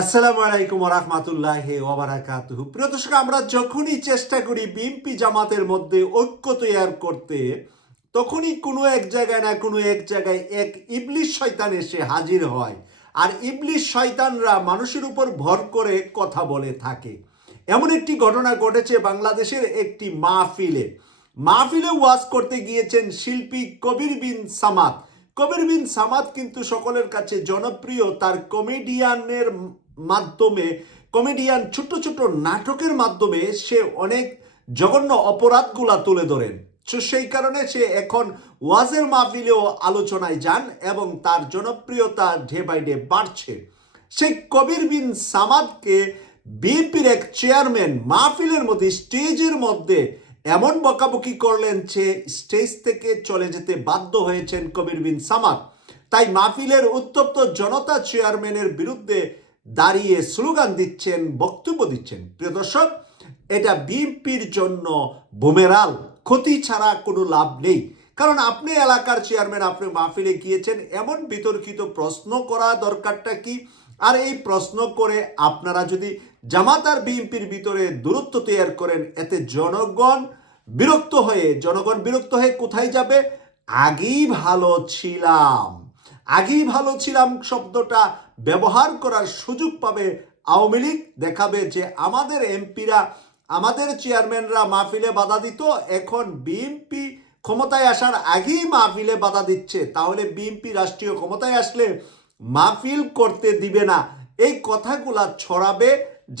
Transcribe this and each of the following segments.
আসসালামু আলাইকুম রহমতুল্লাহ ওবরাকাতুহু প্রিয় দর্শক, আমরা যখনই চেষ্টা করি বিএনপি জামাতের মধ্যে ঐক্য তৈয়ার করতে, তখনই কোনো এক জায়গায় না কোনো এক জায়গায় এক ইবলিশ শয়তান এসে হাজির হয়। আর ইবলিশ শয়তানরা মানুষের উপর ভর করে কথা বলে থাকে। এমন একটি ঘটনা ঘটেছে বাংলাদেশের একটি মাহফিলে। মাহফিলে ওয়াজ করতে গিয়েছেন শিল্পী কবির বিন সামাদ। কবির বিন সামাদ কিন্তু সকলের কাছে জনপ্রিয়, তার কমেডিয়ানের মাধ্যমে কমেডিয়ান ছোট ছোট নাটকের মাধ্যমে সে অনেক জঘন্য অপরাধগুলা তুলে ধরেন। তো সেই কারণে সে এখন ওয়াজের মাহফিলেও আলোচনায় যান এবং তার জনপ্রিয়তা ডে বাই ডে বাড়ছে। সেই কবির বিন সামাদকে বিএনপির এক চেয়ারম্যান মাহফিলের মধ্যে, স্টেজের মধ্যে এমন বকাবকি করলেন যে স্টেজ থেকে চলে যেতে বাধ্য হয়েছেন কবির বিন সামাদ। তাই মাহফিলের উত্তপ্ত জনতা চেয়ারম্যানের বিরুদ্ধে দাঁড়িয়ে স্লোগান দিচ্ছেন, বক্তব্য দিচ্ছেন। প্রিয় দর্শক, এটা বিএনপির জন্য বুমেরাল ক্ষতি ছাড়া কোনো লাভ নেই। কারণ আপনি এলাকার চেয়ারম্যান, আপনি মাহফিলে গিয়েছেন, এমন বিতর্কিত প্রশ্ন করা দরকারটা কি? আর এই প্রশ্ন করে আপনারা যদি জামাত আর বিএনপির ভিতরে দূরত্ব তৈরি করেন, এতে জনগণ বিরক্ত হয়ে, জনগণ বিরক্ত হয়ে কোথায় যাবে? আগেই ভালো ছিলাম। আগেই ভালো ছিলাম শব্দটা ব্যবহার করার সুযোগ পাবে। আওয়ামী লীগ দেখাবে যে আমাদের এমপিরা, আমাদের চেয়ারম্যানরা মাহফিলে বাধা দিত। এখন বিএনপি ক্ষমতায় আসার আগেই মাহফিলে বাধা দিচ্ছে। তাহলে বিএনপি রাষ্ট্রীয় ক্ষমতায় আসলে মাহফিল করতে দিবে না। এই কথাগুলা ছড়াবে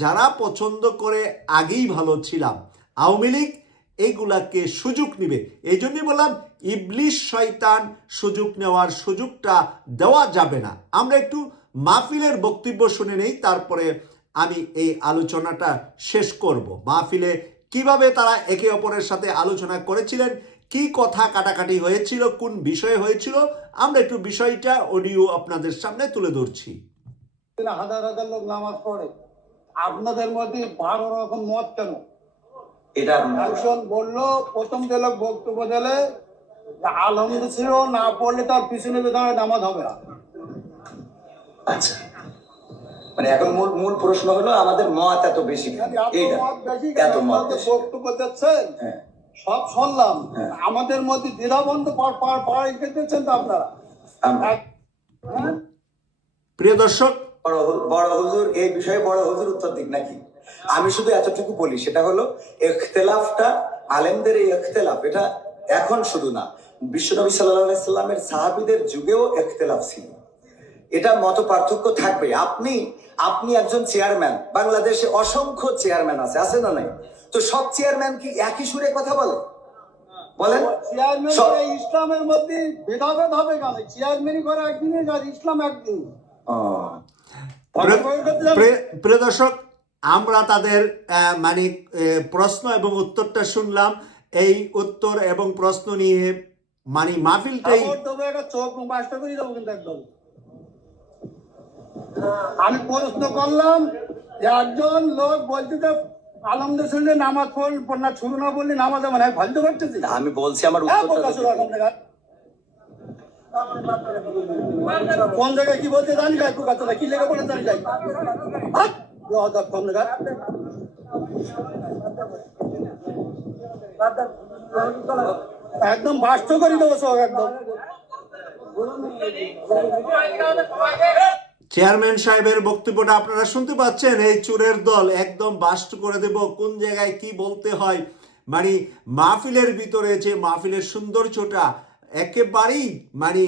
যারা পছন্দ করে আগেই ভালো ছিলাম। আওয়ামী লীগ এইগুলাকে সুযোগ নিবে। এই জন্যই বললাম, ইবলিশ শয়তান সুযোগ নেওয়ার সুযোগটা দেওয়া যাবে না। আমরা একটু মাহফিলের বক্তব্য শুনে নেই, তারপরে আমি এই আলোচনাটা শেষ করব। মাহফিলে কীভাবে তারা একে অপরের সাথে আলোচনা করেছিলেন, কি কথা কাটাকাটি হয়েছিল, কোন বিষয়ে হয়েছিল, আমরা একটু বিষয়টা অডিও আপনাদের সামনে তুলে ধরছি। হাজার হাজার লোক নামাজ পড়ে। আপনাদের মধ্যে বারো রকম মত কেন? এটা একজন বলল প্রথম যে বক্তব্য দিলে যে ছিল না পড়লে তার পিছনে দাঁড়ায় নামাজ হবে না। আচ্ছা। মানে এখন মূল মূল প্রশ্ন হলো আমাদের মত এত বেশি এত এইটা এত মত। বক্তব্য দিচ্ছেন হ্যাঁ। সব শুনলাম। হ্যাঁ। আমাদের মধ্যে দ্বিধাবন্ধ পার পার পাড়াই দিচ্ছেন তো আপনারা। হ্যাঁ? প্রিয় দর্শক বড় হু- বড় হুজুর এই বিষয়ে বড় হুজুর উত্তর দিক নাকি? আমি শুধু এতটুকু বলি সেটা হলো এখতেলাফটা আলেমদের এই এখতেলাফ এটা এখন শুধু না বিশ্বনবী সাল্লাহ সাল্লামের সাহাবিদের যুগেও এখতেলাফ ছিল। এটা মত পার্থক্য থাকবে। আপনি আপনি একজন চেয়ারম্যান বাংলাদেশে অসংখ্য চেয়ারম্যান আছে আছে না নাই? তো সব চেয়ারম্যান কি একই সুরে কথা বলে? বলেন। চেয়ারম্যান ইসলামের মধ্যে ভেদাভেদ হবে কেন চেয়ারম্যানই করে একদিনে আর ইসলাম একদিন। প্রিয় দর্শক আমরা তাদের মানে প্রশ্ন এবং উত্তরটা শুনলাম। এই উত্তর এবং প্রশ্ন নিয়ে মানে মাহফিলটাই আমি প্রশ্ন করলাম একজন লোক বলছে যে আলমদের শুনলে নামাজ পড় না শুরু না বললে নামাজ হবে না ফালতু করতেছি। আমি বলছি আমার হ্যাঁ, উত্তরটা আপনাকে। কোন জায়গায় কি বলতে জানি যাই রাখ, কি লেগে পড়ে জানি যাই একদম বাস্ত করে দেবো সব একদম। চেয়ারম্যান সাহেবের বক্তব্যটা আপনারা শুনতে পাচ্ছেন, এই চোরের দল একদম বাস্ট করে দেব, কোন জায়গায় কি বলতে হয়। মানে মাহফিলের ভিতরে যে মাহফিলের সৌন্দর্যটা একেবারেই মানে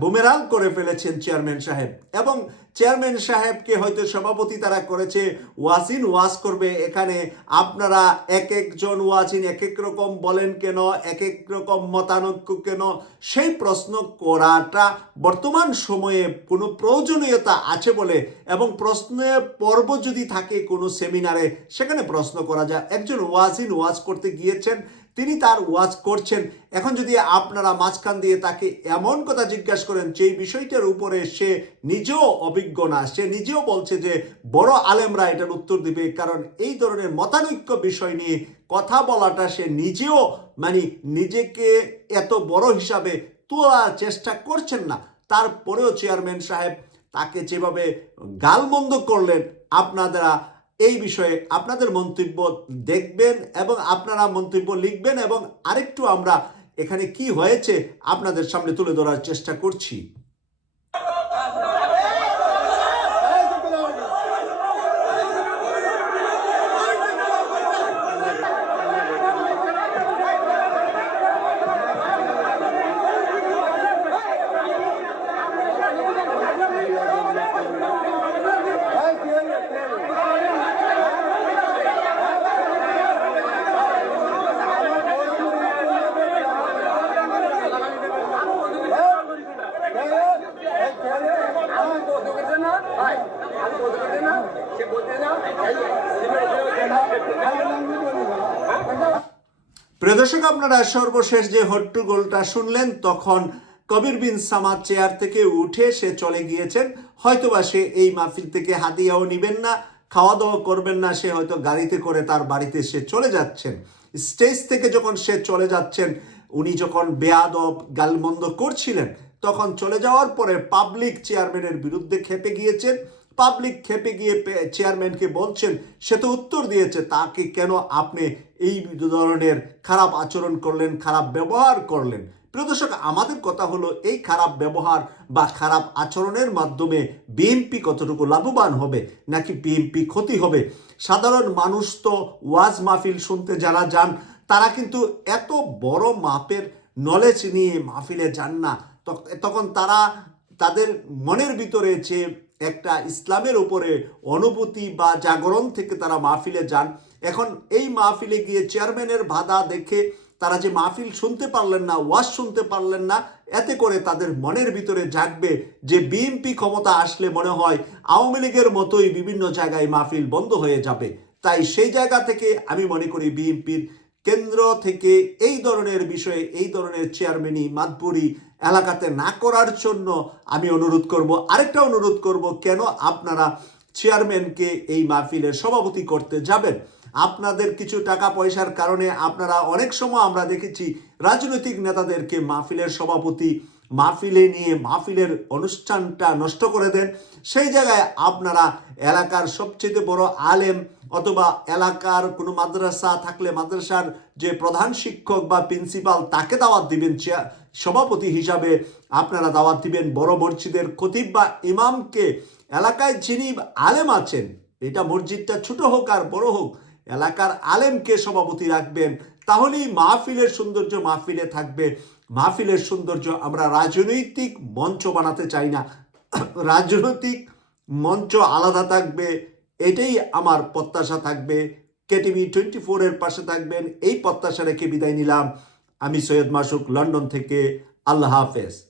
বুমেরাল করে ফেলেছেন চেয়ারম্যান সাহেব। এবং চেয়ারম্যান সাহেবকে হয়তো সভাপতি তারা করেছে, ওয়াসিন ওয়াজ করবে। এখানে আপনারা এক একজন ওয়াসিন এক এক রকম বলেন কেন এক এক রকম মতানৈক্য কেন? সেই প্রশ্ন করাটা বর্তমান সময়ে কোনো প্রয়োজনীয়তা আছে বলে এবং প্রশ্নের পর্ব যদি থাকে কোনো সেমিনারে, সেখানে প্রশ্ন করা যায়। একজন ওয়াজিন ওয়াজ করতে গিয়েছেন তিনি তার ওয়াজ করছেন। এখন যদি আপনারা মাঝখান দিয়ে তাকে এমন কথা জিজ্ঞাসা করেন, যেই বিষয়টার উপরে সে নিজেও অভিজ্ঞ না, সে নিজেও বলছে যে, বড় আলেমরা এটার উত্তর দিবে। কারণ এই ধরনের মতানৈক্য বিষয় নিয়ে কথা বলাটা সে নিজেও মানে নিজেকে এত বড় হিসাবে তোলার চেষ্টা করছেন না। তারপরেও চেয়ারম্যান সাহেব তাকে যেভাবে গালমন্দ করলেন, আপনারা এই বিষয়ে আপনাদের মন্তব্য দেখবেন এবং আপনারা মন্তব্য লিখবেন এবং আরেকটু আমরা এখানে কি হয়েছে আপনাদের সামনে তুলে ধরার চেষ্টা করছি এই চুপ করে বসো। এই কি হলো? কি হলো? প্রিয় দর্শক, আপনারা সর্বশেষ যে হট্টগোলটা শুনলেন, তখন কবির বিন সামাদ চেয়ার থেকে উঠে সে চলে গিয়েছেন। হয়তোবা সে এই মাহফিল থেকে হাতিয়াও নিবেন না খাওয়া দাওয়া করবেন না, সে হয়তো গাড়িতে করে তার বাড়িতে সে চলে যাচ্ছেন। স্টেজ থেকে যখন সে চলে যাচ্ছেন, উনি যখন বেয়াদব গালমন্দ করছিলেন, তখন চলে যাওয়ার পরে পাবলিক চেয়ারম্যানের বিরুদ্ধে খেপে গিয়েছেন। পাবলিক খেপে গিয়ে চেয়ারম্যানকে বলছেন, সে তো উত্তর দিয়েছে, তাকে কেন আপনি এই ধরনের খারাপ আচরণ করলেন, খারাপ ব্যবহার করলেন? প্রিয় দর্শক, আমাদের কথা হলো, এই খারাপ ব্যবহার বা খারাপ আচরণের মাধ্যমে বিএনপি কতটুকু লাভবান হবে, নাকি বিএনপি ক্ষতি হবে? সাধারণ মানুষ তো ওয়াজ মাহফিল শুনতে যারা যান, তারা কিন্তু এত বড় মাপের নলেজ নিয়ে মাহফিলে যান না। তখ- তখন তারা তাদের মনের ভিতরে যে একটা ইসলামের উপরে অনুভূতি বা জাগরণ থেকে তারা মাহফিলে যান। এখন এই মাহফিলে গিয়ে চেয়ারম্যানের বাধা দেখে তারা যে মাহফিল শুনতে পারলেন না, ওয়াজ শুনতে পারলেন না, এতে করে তাদের মনের ভিতরে জাগবে যে বিএনপি ক্ষমতা আসলে মনে হয় আওয়ামী লীগের মতোই বিভিন্ন জায়গায় মাহফিল বন্ধ হয়ে যাবে। তাই সেই জায়গা থেকে আমি মনে করি বিএনপির কেন্দ্র থেকে এই ধরনের বিষয়ে, এই ধরনের চেয়ারম্যানই মাতবুরি এলাকাতে না করার জন্য আমি অনুরোধ করব। আরেকটা অনুরোধ করব, কেন আপনারা চেয়ারম্যানকে এই মাহফিলের সভাপতি করতে যাবেন? আপনাদের কিছু টাকা পয়সার কারণে আপনারা অনেক সময় আমরা দেখেছি রাজনৈতিক নেতাদেরকে মাহফিলের সভাপতি মাহফিলে নিয়ে মাহফিলের অনুষ্ঠানটা নষ্ট করে দেন, সেই জায়গায় আপনারা এলাকার সবচেয়ে বড় আলেম অথবা এলাকার কোনো মাদ্রাসা থাকলে মাদ্রাসার যে প্রধান শিক্ষক বা প্রিন্সিপাল তাকে দাওয়াত দিবেন সভাপতি হিসাবে আপনারা দাওয়াত দিবেন, বড় মসজিদের খতিব বা ইমামকে। এলাকায় যিনি আলেম আছেন, এটা মসজিদটা ছোট হোক আর বড় হোক, এলাকার আলেমকে সভাপতি রাখবেন, তাহলেই মাহফিলের সৌন্দর্য মাহফিলে থাকবে। মাহফিলের সৌন্দর্য আমরা রাজনৈতিক মঞ্চ বানাতে চাই না। রাজনৈতিক মঞ্চ আলাদা থাকবে, এটাই আমার প্রত্যাশা থাকবে। কেটিভি টোয়েন্টি ফোরের পাশে থাকবেন, এই প্রত্যাশা রেখে বিদায় নিলাম। আমি সৈয়দ মাসুক, লন্ডন থেকে। আল্লাহ হাফেজ।